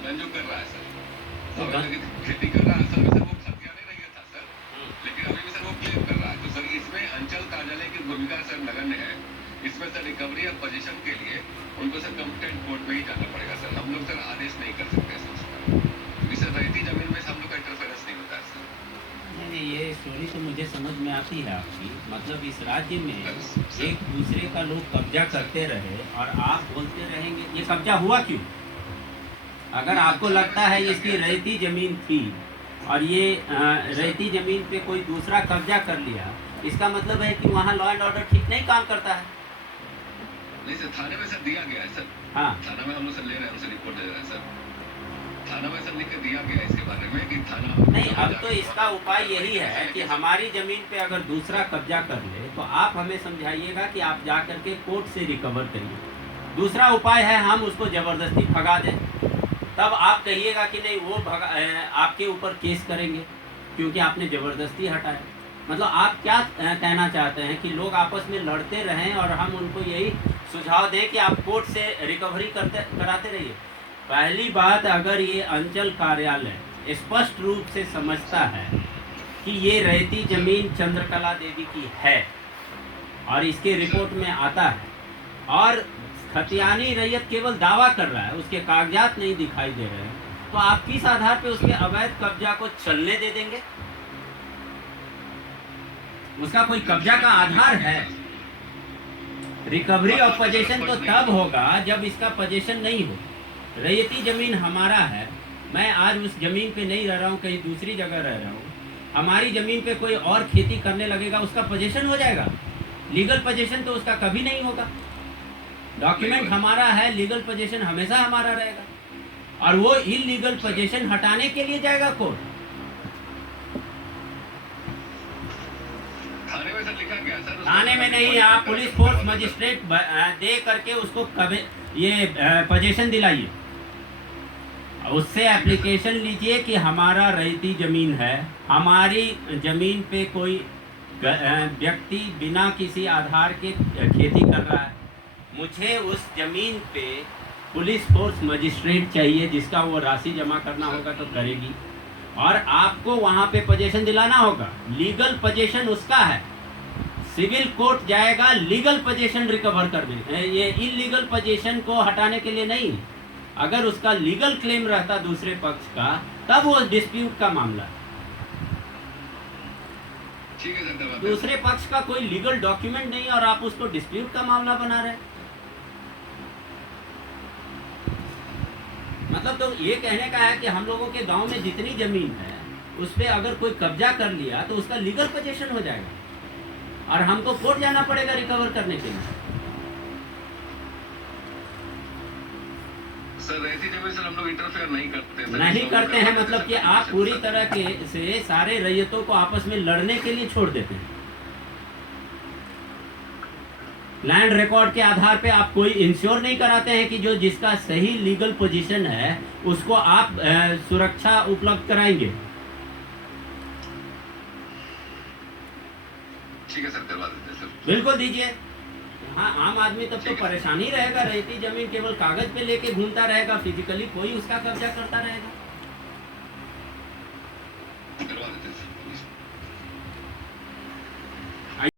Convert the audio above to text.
खाद्यान्न जो कर रहा है सर, तो खेती कर रहा है असल में सर वो खतियाने नहीं था सर, लेकिन अभी भी सर वो क्लेम कर रहा है। तो सर इसमें अंचल कार्यालय की भूमिका सर नगण्य है। इसमें सर रिकवरी और पोजीशन के लिए उनको सर कंप्टेंट कोर्ट में ही जाना पड़ेगा सर। हम लोग सर आदेश नहीं कर सकते सर उसका, क्योंकि सर रहती जमीन में हम लोग का इंटरफेरेंस नहीं होता है सर। नहीं, ये स्टोरी तो मुझे समझ में आती है आपकी। मतलब इस राज्य में सर एक दूसरे का लोग कब्जा करते रहे और आप बोलते रहेंगे। ये कब्जा हुआ क्यों? अगर आपको लगता है इसकी रहती जमीन थी और ये रहती जमीन पे कोई दूसरा कब्जा कर लिया, इसका मतलब है कि वहाँ लॉ एंड ऑर्डर ठीक नहीं काम करता है। नहीं सर, थाने में सर दिया गया है सर। हाँ, थाना में हम लोग सर ले रहे हैं, उनसे रिपोर्ट दे रहे हैं सर। थाना में सर लिख के दिया गया है इसके बारे में कि थाना नहीं, अब तो इसका उपाय यही है कि हमारी ज़मीन पे अगर दूसरा कब्जा कर ले तो आप हमें समझाइएगा कि आप जा कर के कोर्ट से रिकवर करिए। दूसरा उपाय है हम उसको ज़बरदस्ती भगा दें, तब आप कहिएगा कि नहीं वो आपके ऊपर केस करेंगे क्योंकि आपने ज़बरदस्ती हटाया। मतलब आप क्या कहना चाहते हैं कि लोग आपस में लड़ते रहें और हम उनको यही सुझाव दें कि आप कोर्ट से रिकवरी कराते रहिए? पहली बात, अगर ये अंचल कार्यालय स्पष्ट रूप से समझता है कि ये रहती जमीन चंद्रकला देवी की है और इसके रिपोर्ट में आता है और खतियानी रैयत केवल दावा कर रहा है, उसके कागजात नहीं दिखाई दे रहे हैं, तो आप किस आधार पे उसके अवैध कब्जा को चलने दे देंगे? उसका कोई कब्जा का आधार है? रिकवरी ऑफ पोजीशन तो तब होगा जब इसका पोजीशन नहीं हो। रैयती जमीन हमारा है, मैं आज उस जमीन पे नहीं रह रहा हूँ, कहीं दूसरी जगह रह रहा हूँ, हमारी जमीन पे कोई और खेती करने लगेगा, उसका पोजीशन हो जाएगा। लीगल पोजीशन तो उसका कभी नहीं होगा। डॉक्यूमेंट हमारा है, लीगल पोजीशन हमेशा हमारा रहेगा और वो इलीगल पोजीशन हटाने के लिए जाएगा कोर्ट। थाने में सर लिखा गया सर, थाने में नहीं, आप पुलिस फोर्स मजिस्ट्रेट दे करके उसको कभी ये पोजीशन दिलाइए, उससे एप्लीकेशन लीजिए कि हमारा रहती ज़मीन है, हमारी ज़मीन पे कोई व्यक्ति बिना किसी आधार के खेती कर रहा है, मुझे उस ज़मीन पे पुलिस फोर्स मजिस्ट्रेट चाहिए जिसका वो राशि जमा करना होगा तो करेगी और आपको वहाँ पे पोजीशन दिलाना होगा। लीगल पोजीशन उसका है, सिविल कोर्ट जाएगा लीगल पोजीशन रिकवर करने, ये इलीगल पोजीशन को हटाने के लिए नहीं। अगर उसका लीगल क्लेम रहता दूसरे पक्ष का तब वो डिस्प्यूट का मामला है। ठीक है सर, दूसरे पक्ष का कोई लीगल डॉक्यूमेंट नहीं और आप उसको डिस्प्यूट का मामला बना रहे हैं। मतलब तो ये कहने का है कि हम लोगों के गांव में जितनी जमीन है उस पर अगर कोई कब्जा कर लिया तो उसका लीगल पोजीशन हो जाएगा और हमको कोर्ट जाना पड़ेगा रिकवर करने के लिए। सर रहती जमीन सर हम लोग इंटरफेयर नहीं करते सर, नहीं करते हैं मतलब कि आप पूरी तरह के से सारे रैयतों को आपस में लड़ने के लिए छोड़ देते हैं। लैंड रिकॉर्ड के आधार पे आप कोई इंश्योर नहीं कराते हैं कि जो जिसका सही लीगल पोजीशन है उसको आप सुरक्षा उपलब्ध कराएंगे। ठीक है सर, करवा देते सर। बिल्कुल दीजिए। हाँ, आम आदमी तब तो परेशान ही रहेगा, रहती जमीन केवल कागज पे लेके घूमता रहेगा, फिजिकली कोई उसका कब्जा करता रहेगा।